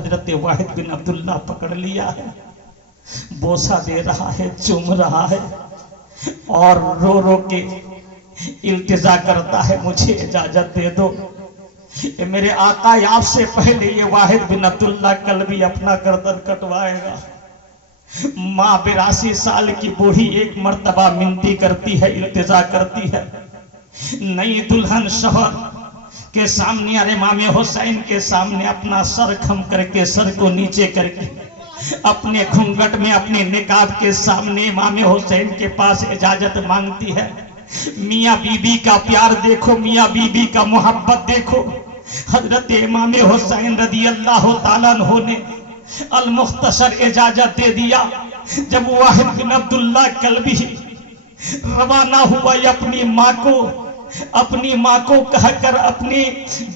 حضرت واحد بن عبداللہ پکڑ لیا ہے، بوسہ دے رہا ہے، چوم رہا ہے اور رو رو کے التجا کرتا ہے مجھے اجازت دے دو کہ میرے آقا آپ سے پہلے یہ واحد بن عبداللہ کلبی اپنا گردن کٹوائے گا۔ ماں 82 سال کی بوڑھی ایک مرتبہ منتی کرتی ہے، التجا کرتی ہے، نئی دلہن شوہر کے سامنے اور امام حسین کے سامنے اپنا سر کھم کر کے، سر کو نیچے کر کے، اپنے گھونگھٹ میں اپنے نقاب کے سامنے امام حسین کے پاس اجازت مانگتی ہے۔ میاں بی بی کا پیار دیکھو، میاں بی بی کا محبت دیکھو۔ حضرت امام حسین رضی اللہ تعالیٰ عنہ نے المختصر اجازت دے دیا۔ جب واحد بن عبداللہ کلبی روانہ ہوا اپنی ماں کو کہہ کر، اپنی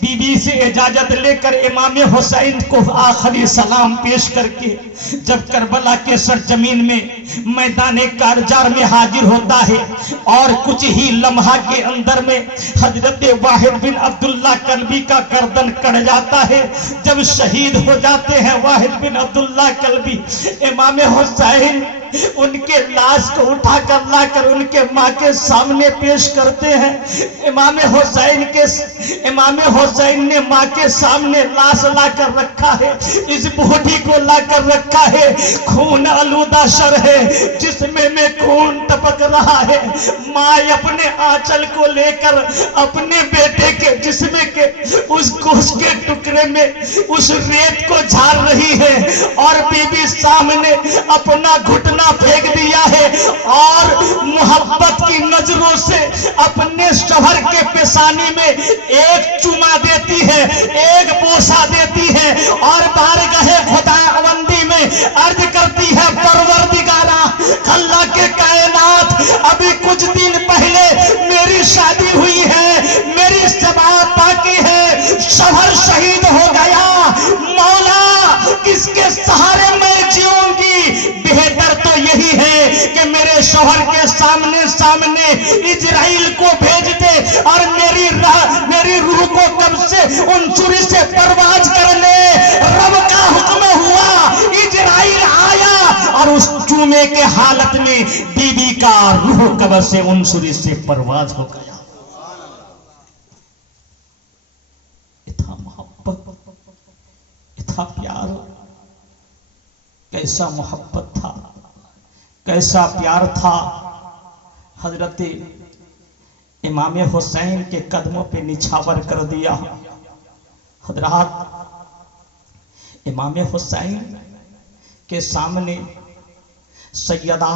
بیوی سے اجازت لے کر امام حسین کو آخری سلام پیش کر کے جب کربلا کے سرزمین میں میدان کارزار میں حاضر ہوتا ہے اور کچھ ہی لمحہ کے اندر میں حضرت واحد بن عبداللہ کلبی کا گردن کٹ جاتا ہے۔ جب شہید ہو جاتے ہیں واحد بن عبداللہ کلبی، امام حسین ان کے لاش کو اٹھا کر لا کر ان کے ماں کے سامنے پیش کرتے ہیں۔ امام حسین نے ماں کے سامنے لاش لا کر رکھا ہے، اس بوڑھی کو لا کر رکھا ہے، خون آلودہ سر ہے، جسم میں خون ٹپک رہا ہے۔ ماں اپنے آنچل کو لے کر اپنے بیٹے کے جسم کے اس گوشت کے ٹکڑے میں اس ریت کو جھاڑ رہی ہے اور بی بی سامنے اپنا گھٹنا پھینک دیا ہے اور محبت کی نظروں سے اپنے شوہر کے پیشانی میں ایک چوما دیتی ہے، ایک بوسہ دیتی ہے اور بارگاہ خداوندی میں عرض کرتی ہے، پروردگارا اللہ کے کائنات، ابھی کچھ دن پہلے میری شادی ہوئی ہے، میری سباعت باقی ہے، شوہر شہید ہو گیا، مولا کس کے سہارے میں جیوں گی؟ بہتر تو یہی ہے کہ میرے شوہر کے سامنے اسرائیل کو بھیج دے اور میری روح کو قبض سے عنصری سے پرواز کر لے۔ رب کا حکم ہوا، اسرائیل آیا اور اس چومے کے حالت میں بی بی کا روح قبض سے عنصری سے پرواز ہو گیا۔ اتنا محبت، اتنا پیار، کیسا محبت تھا، کیسا پیار تھا۔ حضرت امام حسین کے قدموں پہ نچھاور کر دیا۔ حضرات، امام حسین کے سامنے سیدہ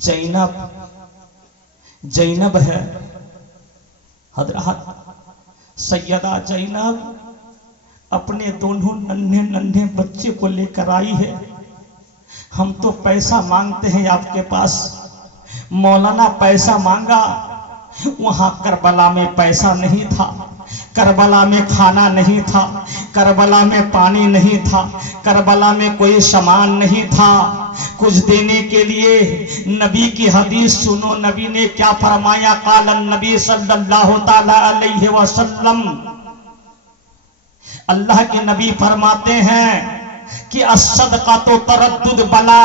زینب ہے۔ حضرات، سیدہ زینب اپنے دونوں ننھے بچے کو لے کر آئی ہے۔ ہم تو پیسہ مانگتے ہیں آپ کے پاس، مولانا پیسہ مانگا، وہاں کربلا میں پیسہ نہیں تھا، کربلا میں کھانا نہیں تھا، کربلا میں پانی نہیں تھا، کربلا میں کوئی سامان نہیں تھا کچھ دینے کے لیے۔ نبی کی حدیث سنو، نبی نے کیا فرمایا؟ قال النبی صلی اللہ تعالی علیہ وسلم، اللہ کے نبی فرماتے ہیں کہ الصدقہ تو تردد بلا،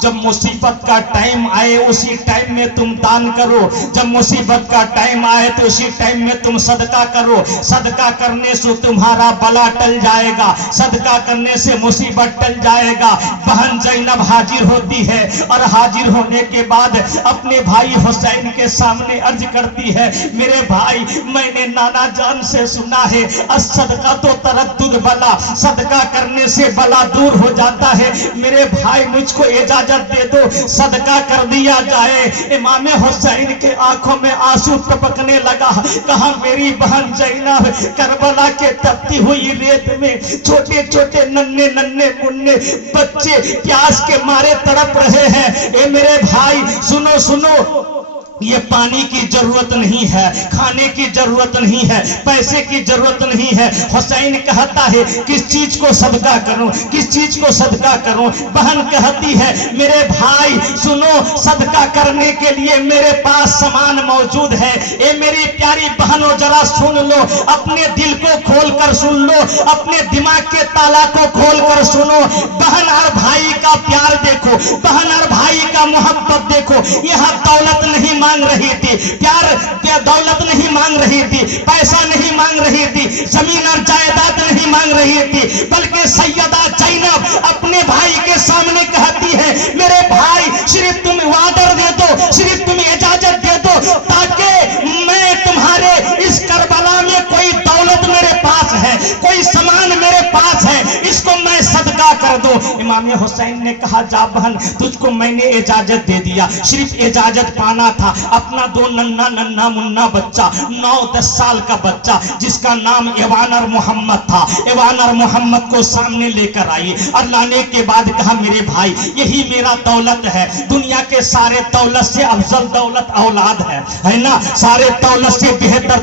جب مصیبت کا ٹائم آئے اسی ٹائم میں تم دان کرو، جب مصیبت کا ٹائم آئے تو اسی ٹائم میں تم صدقہ کرو۔ صدقہ کرنے سے تمہارا بلا ٹل جائے گا، صدقہ کرنے سے مصیبت ٹل جائے گا۔ بہن زینب حاضر ہوتی ہے اور حاضر ہونے کے بعد اپنے بھائی حسین کے سامنے عرض کرتی ہے، میرے بھائی، میں نے نانا جان سے سنا ہے الصدقہ تو تردد بلا، صدقہ کرنے سے بلا دور ہو جاتا ہے، میرے بھائی مجھ کو اجازت دے دو صدقہ کر دیا جائے۔ امام حسین کے آنکھوں میں آنسو ٹپکنے لگا، کہا میری بہن زینب، کربلا کے تپتی ہوئی ریت میں چھوٹے چھوٹے ننھے مننے بچے پیاس کے مارے تڑپ رہے ہیں۔ اے میرے بھائی سنو، یہ پانی کی ضرورت نہیں ہے, کھانے کی ضرورت نہیں ہے, پیسے کی ضرورت نہیں ہے. حسین کہتا ہے کس چیز کو صدقہ کروں, کس چیز کو صدقہ کروں. بہن کہتی ہے میرے بھائی سنو, صدقہ کرنے کے لیے میرے پاس سامان موجود ہے. اے میری پیاری بہنوں ذرا سن لو, اپنے دل کو کھول کر سن لو, اپنے دماغ کے تالا کو کھول کر سنو. بہن اور بھائی کا پیار دیکھو, بہن اور بھائی کا محبت دیکھو. یہاں دولت نہیں مانگ رہی تھی, پیار دولت نہیں مانگ رہی تھی, پیسہ نہیں مانگ رہی تھی, زمین اور جائیداد نہیں مانگ رہی تھی, بلکہ سیدہ زینب اپنے بھائی کے سامنے کہتی ہے میرے بھائی صرف تم آرڈر دے دو, صرف تم اجازت دے دو تاکہ میں تمہارے اس کربلا میں کوئی دولت میرے پاس ہے, کوئی سامان میرے پاس ہے, اس کو میں صدقہ کر دوں. امام حسین نے کہا جا بہن تجھ کو میں نے اجازت دے دیا, صرف اجازت پانا تھا. اپنا دو ننھا منا بچہ 9-10 سال کا بچہ جس کا نام ایوان اور محمد تھا, ایوان اور محمد کو سامنے لے کر آئی اور لانے کے بعد کہا میرے بھائی یہی میرا دولت ہے, دنیا کے سارے دولت سے افضل دولت اولاد ہے نا, سارے دولت سے بہتر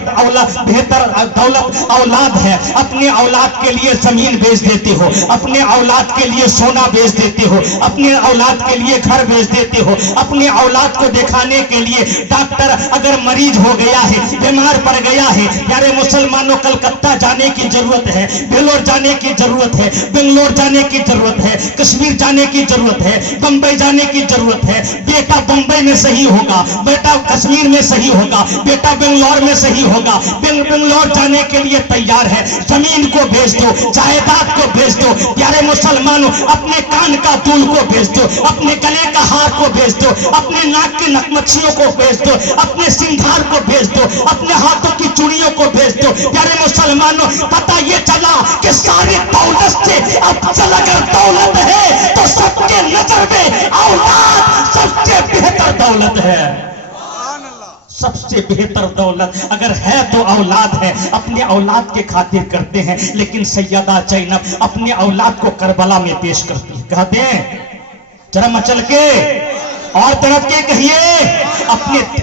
دولت اولاد ہے. اپنے اولاد کے لیے زمین بیچ دیتے ہو, اپنے اولاد کے لیے سونا بیچ دیتے ہو, اپنے اولاد کے لیے گھر بیچ دیتے ہو, اپنے اولاد کو دکھانے کے لیے ڈاکٹر اگر مریض ہو گیا ہے, بیمار پڑ گیا ہے, پیارے مسلمانوں کلکتہ جانے کی ضرورت ہے, بیلور جانے کی ضرورت ہے, بنگلور جانے کی ضرورت ہے, کشمیر جانے کی ضرورت ہے, بمبئی جانے کی ضرورت ہے. بیٹا بمبئی میں صحیح ہوگا, بیٹا کشمیر میں صحیح ہوگا, بیٹا بنگلور میں صحیح ہوگا. بنگلور جانے کے لیے تیار ہے, زمین کو بھیج دو, جائیداد کو بھیج دو. پیارے مسلمانوں اپنے کان کا دول کو بھیج دو, اپنے گلے کا ہار کو بھیج دو, اپنے ناک کی نکمچھیوں کو بھیج دو, اپنے سنگھار کو بھیج دو, اپنے ہاتھوں کی چوڑیوں کو بھیج دو. پیارے مسلمانوں پتہ یہ چلا کہ ساری دولت سے افضل اگر دولت ہے تو سب کے نظر میں اولاد سب سے بہتر دولت ہے. سب سے بہتر دولت اگر ہے تو اولاد ہے. اپنے اولاد کے خاطر کرتے ہیں, لیکن سیدہ زینب اپنے اولاد کو کربلا میں پیش کرتی ہے. کہتے ہیں ذرا مچل کے اور طرف کے کہیے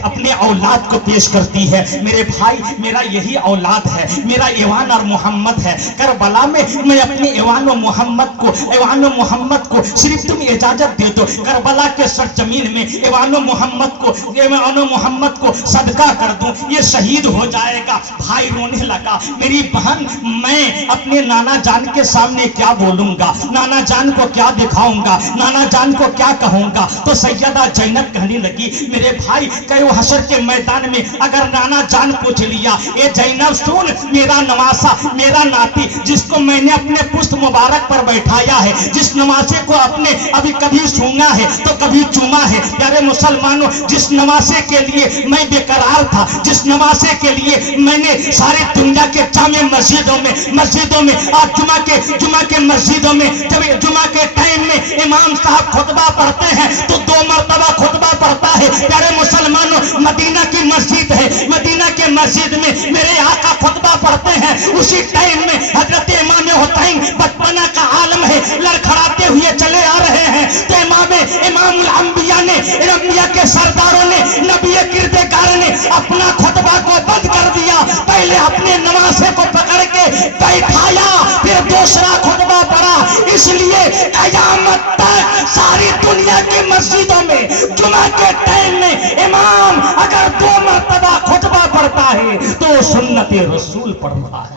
اپنے اولاد کو پیش کرتی ہے. میرے بھائی میرا یہی اولاد ہے, میرا ایوان اور محمد ہے. کربلا میں میں اپنے ایوان و محمد کو صرف تم اجازت دے دو, کربلا کے سرزمین میں ایوان و محمد کو صدقہ کر دوں, یہ شہید ہو جائے گا. بھائی رونے لگا. میری بہن میں اپنے نانا جان کے سامنے کیا بولوں گا, نانا جان کو کیا دکھاؤں گا, نانا جان کو کیا کہوں گا. تو سیدہ زینب کہنے لگی میرے بھائی کہ وہ حشر کے میدان میں اگر نانا جان پوچھ لیا اے زینب سن, میرا نواسا میرا ناتی جس کو میں نے اپنے پشت مبارک پر بیٹھایا ہے, جس نواسے کو اپنے ابھی کبھی سونگا ہے تو کبھی چوما ہے. پیارے مسلمانوں جس نواسے کے لیے میں بے قرار تھا, جس نواسے کے لیے میں نے ساری دنیا کے جامع مسجدوں میں آج جمعہ کے مسجدوں میں جب جمعہ کے ٹائم میں امام صاحب خطبہ پڑھتے ہیں تو 2 مرتبہ خطبہ پڑھتا ہے. پیارے مسلمانوں مدینہ کی مسجد ہے, مدینہ کے مسجد میں میرے آقا خطبہ پڑھتے ہیں. اسی ٹائم میں حضرت امام حسین بچپنا کا عالم ہے, لڑکھڑاتے ہوئے چلے آ رہے ہیں. تو امام الانبیاء نے, انبیاء کے سرداروں نے, نبی کردگار نے اپنا خطبہ کو بند کر دیا. پہلے اپنے نواسے کو پکڑ کے بیٹھایا, پھر دوسرا خطبہ پڑھا. اس لیے قیامت تک ساری دنیا کی مسجدوں میں جمعہ کے ٹائم میں امام اگر 2 مرتبہ خطبہ پڑھتا ہے تو سنت رسول پڑھ رہا ہے.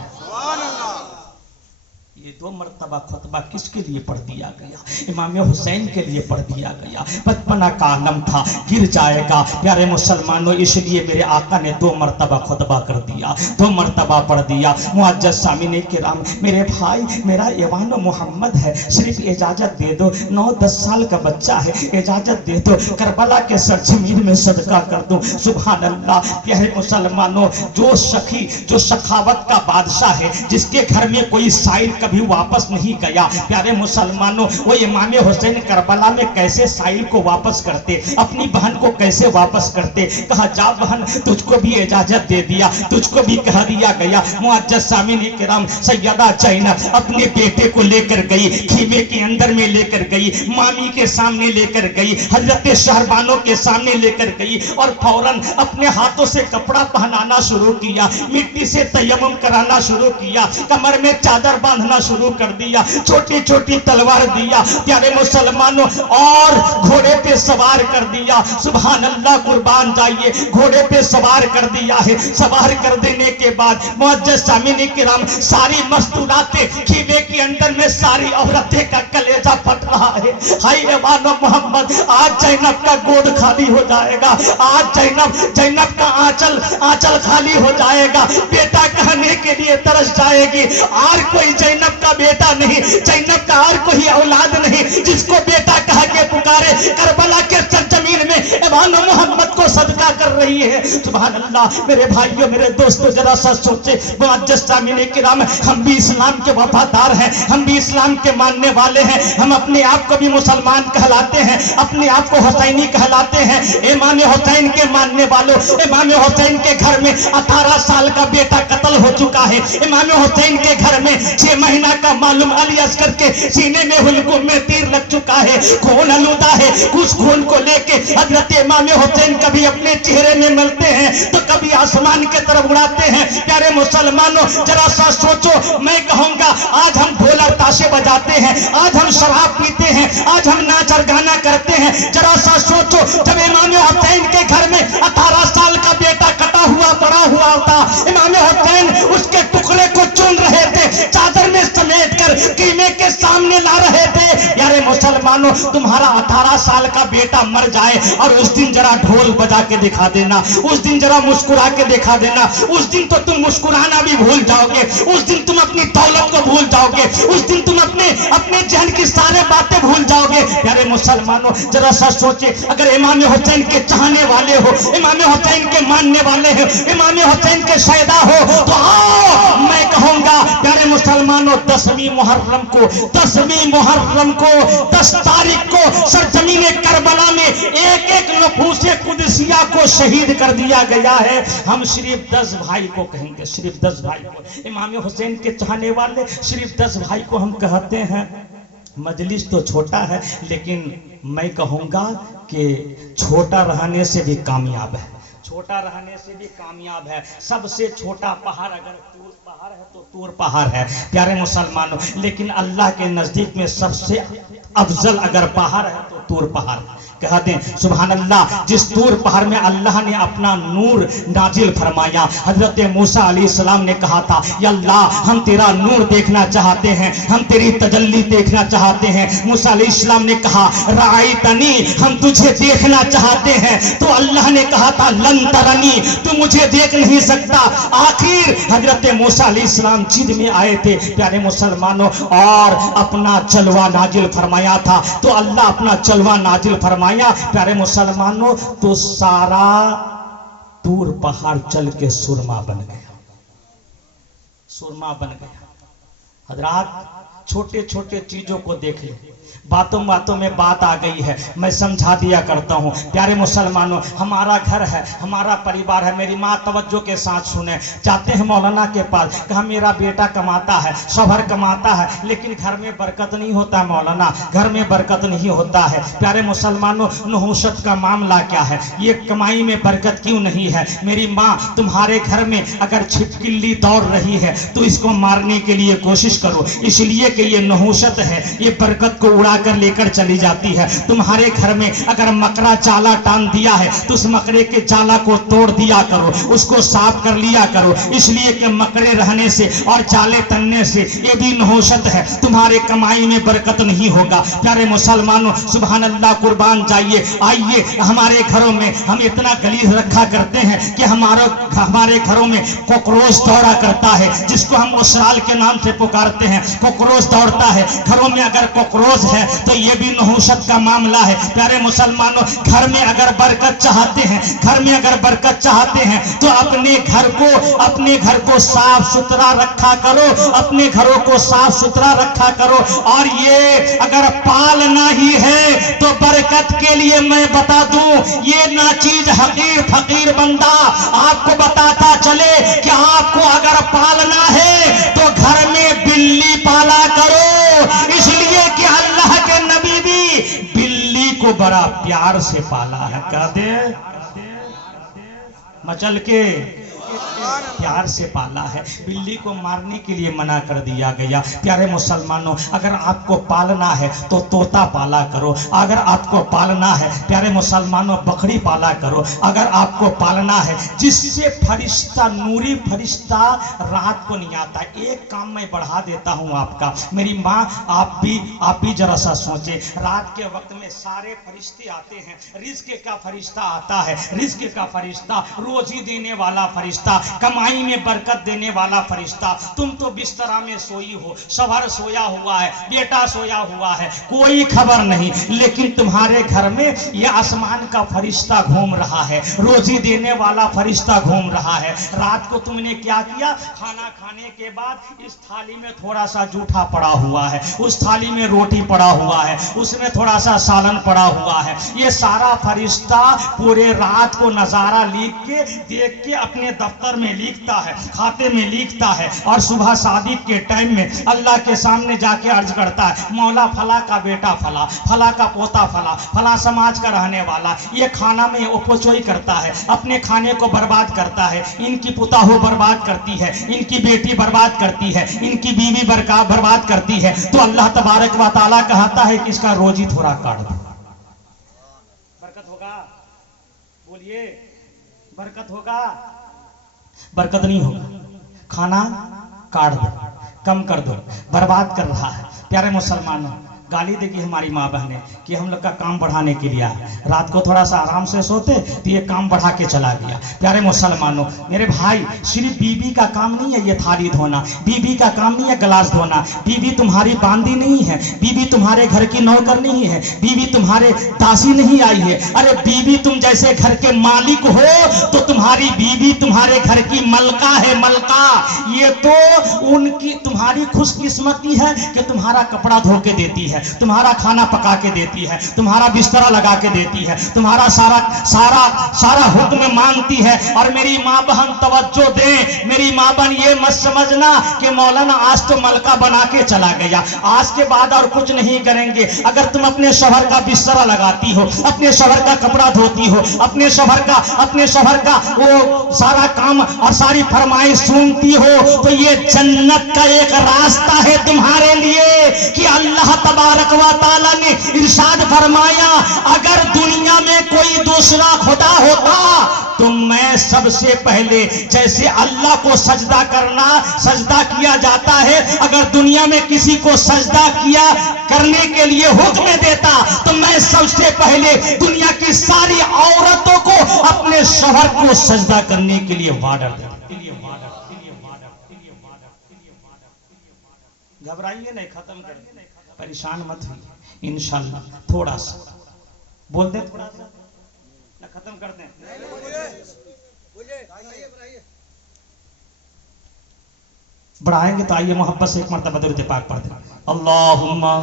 یہ 2 مرتبہ خطبہ کس کے لیے پڑھ دیا گیا؟ امام حسین کے لیے پڑھ دیا گیا. بچپنا کا عالم تھا, گر جائے گا. پیارے مسلمانوں اس لیے میرے آقا نے 2 مرتبہ خطبہ کر دیا, 2 مرتبہ پڑھ دیا. معزز سامعین کرام میرے بھائی میرا ایوان و محمد ہے, صرف اجازت دے دو, 9-10 سال کا بچہ ہے, اجازت دے دو کربلا کے سرزمین میں صدقہ کر دوں. سبحان اللہ. پیارے مسلمانوں جو سخاوت کا بادشاہ ہے, جس کے گھر میں کوئی سائل کبھی वापस नहीं गया। प्यारे मुसलमानों, वो इमाम हुसैन करबला में कैसे साहिल को वापस करते, अपनी बहन को कैसे वापस करते। कहा जा बहन, तुझको भी इजाजत दे दिया, तुझको भी कह दिया गया। मुअज्जज सामीन किराम, सैयदा ज़ैनब अपने बेटे को लेकर गई, खीमे के अंदर में लेकर गई, मामी के सामने लेकर गई, हजरत शहरबानों के सामने लेकर गई और फौरन अपने हाथों से कपड़ा पहनाना शुरू किया, मिट्टी से तयम्मुम कराना शुरू किया, कमर में चादर बांधना शुरू कर दिया, छोटी छोटी तलवार दिया प्यारे मुसलमानों, और घोड़े पे सवार कर दिया। सुभान अल्लाह, कुर्बान जाइए, घोड़े पे सवार कर दिया है। सवार कर देने के बाद मुअज्जज सामीन किराम, सारी मस्तूरातें खीमे के अंदर में, सारी औरतें का कलेजा फट रहा है। हाय मानो मोहम्मद, आज ज़ैनब का गोद खाली हो जाएगा, आज ज़ैनब का आंचल खाली हो जाएगा, बेटा कहने के लिए तरस जाएगी। और कोई ज़ैनब का बेटा नहीं, ज़ैनब का और कोई औलाद नहीं जिसको बेटा कह के पुकारे। करबला के सरजमीन में इमाम मोहम्मद को सदका कर रही है। सुभान अल्लाह। मेरे भाइयों, मेरे दोस्तों, जरा सा सोचे, मुअज्जज सामीन किराम, हम भी इस्लाम के वफादार हैं, हम भी इस्लाम के मानने वाले हैं, हम अपने आप को भी मुसलमान कहलाते हैं, अपने आप को हुसैनी कहलाते हैं। इमाम हुसैन के मानने वालों, इमाम हुसैन के घर में 18 साल का बेटा कत्ल हो चुका है। इमाम हुसैन के घर में 6 महीना का मालूम अली असगर के सीने में हुल्कुम में तीर लग चुका है, खून आलूदा है। उस खून को लेके हजरत इमाम हुसैन कभी अपने चेहरे में मलते हैं तो कभी आसमान के तरफ उड़ाते हैं। प्यारे मुसलमानों, जरा सा सोचो, मैं कहूंगा आज हम ढोल और ताशे बजाते हैं, आज हम शराब पीते हैं, आज हम नाच और गाना करते हैं। जरा सा सोचो, जब इमाम हुसैन के घर में 18 साल का बेटा कटा हुआ पड़ा हुआ था, इमाम हुसैन उसके टुकड़े को चुन रहे थे, चादर में समेट कर कीमे के सामने ला रहे थे। यारे मुसलमानों, तुम्हारा 18 साल का बेटा मर जाए और उस दिन जरा ढोल बजा के दिखा देना, उस दिन जरा मुस्कुरा के दिखा देना। उस दिन तो तुम मुस्कुराना भी भूल जाओगे, उस दिन तुम अपनी दौलत को भूल जाओगे, उस दिन तुम अपने जहन की सारे बातें भूल जाओगे। प्यारे मुसलमानों, जरा सा सोचे, अगर इमाम हुसैन के चाहने वाले हो, इमाम हुसैन के मानने वाले हो, इमाम हुसैन के शहदा हो, तो आओ, मैं कहूंगा प्यारे मुसलमानों, 10वीं मुहर्रम को 10 तारीख को सरजमीन करबला में एक नफूसे कुदसिया को शहीद कर दिया गया है। हम सिर्फ 10 भाई को कहेंगे, सिर्फ 10 भाई को, इमाम हुसैन के चाहने वाले सिर्फ 10 भाई को हम कहते हैं। मजलिस तो छोटा है, लेकिन मैं कहूंगा कि छोटा रहने से भी कामयाब है, छोटा रहने से भी कामयाब है। सबसे छोटा पहाड़ अगर तूर पहाड़ है तो तूर पहाड़ है प्यारे मुसलमानों, लेकिन अल्लाह के नजदीक में सबसे अफजल अगर पहाड़ है तो तूर पहाड़। कहते हैं सुभान अल्लाह, जिस तूर पहाड़ में अल्लाह ने अपना नूर नाजिल फरमाया। हजरत मूसा अलैहिस्सलाम ने कहा था, या अल्लाह, हम तेरा नूर देखना चाहते हैं, हम तेरी तजल्ली देखना चाहते हैं। मूसा अलैहिस्सलाम ने कहा, राइतनी, हम तुझे देखना चाहते हैं। तो अल्लाह ने कहा था, लन तरनी, तू मुझे देख नहीं सकता। आखिर हजरत मूसा अलैहिस्सलाम जिद में आए थे प्यारे मुसलमानों, और अपना जलवा नाजिल फरमाया था। तो अल्लाह अपना जलवा नाजिल फरमाया प्यारे मुसलमानों, तो सारा तूर पहाड़ चल के सुरमा बन गया, सुरमा बन गया। हजरात, छोटे छोटे चीजों को देख ले, बातों बातों में बात आ गई है, मैं समझा दिया करता हूँ। प्यारे मुसलमानों, हमारा घर है, हमारा परिवार है। मेरी माँ तवज्जो के साथ सुने, जाते हैं मौलाना के पास, कहा मेरा बेटा कमाता है, शौहर कमाता है, लेकिन घर में बरकत नहीं होता मौलाना, घर में बरकत नहीं होता है। प्यारे मुसलमानों, नहुशत का मामला क्या है, ये कमाई में बरकत क्यों नहीं है? मेरी माँ, तुम्हारे घर में अगर छिपकली दौड़ रही है तो इसको मारने के लिए कोशिश करो, इसलिए कि ये नहुशत है, ये बरकत को उड़ा कर लेकर चली जाती है। तुम्हारे घर में अगर मकड़ा चाला टान दिया है तो उस मकड़े के चाला को तोड़ दिया करो, उसको साफ कर लिया करो, इसलिए कि मकड़े रहने से और चाले तनने से ये भी नहुशत है, तुम्हारे कमाई में बरकत नहीं होगा। प्यारे मुसलमानों, सुभान अल्लाह, कुर्बान जाइए। आइए, हमारे घरों में हम इतना गलीज रखा करते हैं कि हमारे घरों में कॉकरोच दौड़ा करता है, जिसको हम उसराल के नाम से पुकारते हैं। कॉकरोच दौड़ता है घरों में, अगर कॉकरोच रोज है तो ये भी नहुशत का मामला है। प्यारे मुसलमानों, घर में अगर बरकत चाहते हैं, घर में अगर बरकत चाहते हैं तो अपने घर को साफ सुथरा रखा करो, अपने घरों को साफ सुथरा रखा करो। और ये अगर पालना ही है तो बरकत के लिए मैं बता दूं, ये नाचीज हकीर फकीर बंदा आपको बताता चले कि आपको अगर पालना है तो घर में बिल्ली पाला करो, इसलिए कि अल्लाह के नबी भी बिल्ली को बड़ा प्यार से पाला है। कह दे मचल के प्यार से पाला है, बिल्ली को मारने के लिए मना कर दिया गया। प्यारे मुसलमानों, अगर आपको पालना है तो तोता पाला करो, अगर आपको पालना है प्यारे मुसलमानों बकरी पाला करो, अगर आपको पालना है जिससे फरिश्ता नूरी फरिश्ता रात को नहीं आता। एक काम मैं बढ़ा देता हूं आपका, मेरी माँ आप भी जरा सा सोचे, रात के वक्त में सारे फरिश्ते आते हैं, रिज़्क़ का फरिश्ता आता है, रिज़्क़ का फरिश्ता, रोजी देने वाला फरिश्ता, कमाई में बरकत देने वाला फरिश्ता। तुम तो बिस्तरा में सोई हो, शौहर सोया हुआ है, बेटा सोया हुआ है, कोई खबर नहीं, लेकिन तुम्हारे घर में ये आसमान का फरिश्ता घूम रहा है, रोजी देने वाला फरिश्ता घूम रहा है। रात को तुमने क्या किया, खाना खाने के बाद इस थाली में थोड़ा सा जूठा पड़ा हुआ है, उस थाली में रोटी पड़ा हुआ है, उसमें थोड़ा सा सालन पड़ा हुआ है। ये सारा फरिश्ता पूरे रात को नजारा लिख के देख के अपने दफ्तर में लिखता है, खाते में लिखता है, और सुबह शादी के टाइम में अल्लाह के सामने जाके अर्ज करता है, मौला फला का बेटा फला, फला का पोता फला, फला समाज का रहने वाला, ये खाना में उपचोई करता है, अपने खाने को बर्बाद करता है, इनकी पुताहू बर्बाद करती है, इनकी बेटी बर्बाद करती है, इनकी बीवी बर्बाद करती है। तो अल्लाह तबारक व तआला कहता है कि इसका रोजी थोड़ा काट दो, बरकत होगा। बोलिए बरकत होगा? बरकत नहीं होगा। खाना काट दो, कम कर दो, बर्बाद कर रहा है। प्यारे मुसलमानों, गाली देगी हमारी माँ बहनें कि हम लोग का काम बढ़ाने के लिए आए, रात को थोड़ा सा आराम से सोते तो ये काम बढ़ा के चला गया। प्यारे मुसलमानों, मेरे भाई, सिर्फ बीबी का काम नहीं है ये थाली धोना, बीबी का काम नहीं है गिलास धोना, बीबी तुम्हारी बांदी नहीं है, बीबी तुम्हारे घर की नौकर नहीं है, बीबी तुम्हारे दासी नहीं आई है। अरे बीबी तुम जैसे घर के मालिक हो तो तुम्हारी बीबी तुम्हारे घर की मलका है, मलका। ये तो उनकी तुम्हारी खुशकिस्मती है कि तुम्हारा कपड़ा धो के देती है, तुम्हारा खाना पका के देती है, तुम्हारा बिस्तरा लगा के देती है, तुम्हारा सारा हुक्म मानती है। और मेरी माँ बहन तवज्जो दें, मेरी माँ बहन ये मत समझना कि मौलाना आज तो मलका बना के चला गया, आज के बाद और कुछ नहीं करेंगे। अगर तुम अपने शौहर का बिस्तरा लगाती हो, अपने शौहर का कपड़ा धोती हो, अपने शौहर का वो सारा काम और सारी फरमाइश सुनती हो, तो ये जन्नत का एक रास्ता है तुम्हारे लिए कि अल्लाह तबारक व तआला ने इरशाद फरमाया, अगर दुनिया में कोई दूसरा खुदा होता तो मैं सबसे पहले, जैसे अल्लाह को सजदा किया जाता है, अगर दुनिया में किसी को सजदा करने के लिए हुक्म देता तो मैं सबसे पहले दुनिया की सारी औरतों को अपने शौहर को सजदा करने के लिए वार्डर देता। घबराइए नहीं, खत्म कर दे, परेशान मत हुई, इंशाल्लाह थोड़ा सा बोल दे, थोड़ा सा ना खत्म कर दें। बढ़ाएंगे तो आइए मोहब्बत से एक मरतबा दुरूद पाक पढ़ दें। अल्लाहुम्मा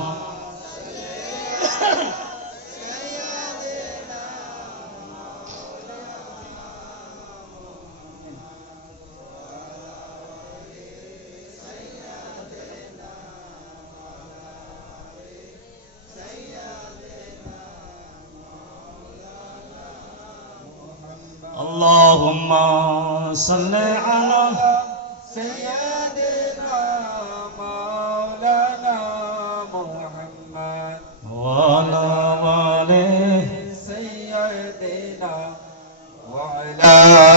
अल्लाहुम्मा सल्ली अला सय्यदिना मौलाना मुहम्मद व अला आले सय्यदिना व अला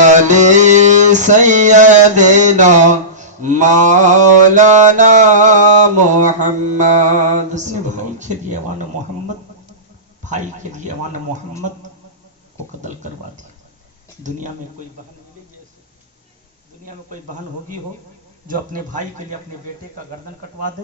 आले सय्यदिना मौलाना मुहम्मद। अपने भाई के लिए अवान मोहम्मद, भाई के लिए अवान मोहम्मद को कत्ल करवा दिया। दुनिया में कोई बहन मिलेगी ऐसे, दुनिया में कोई बहन होगी जो अपने भाई के लिए अपने बेटे का गर्दन कटवा दे?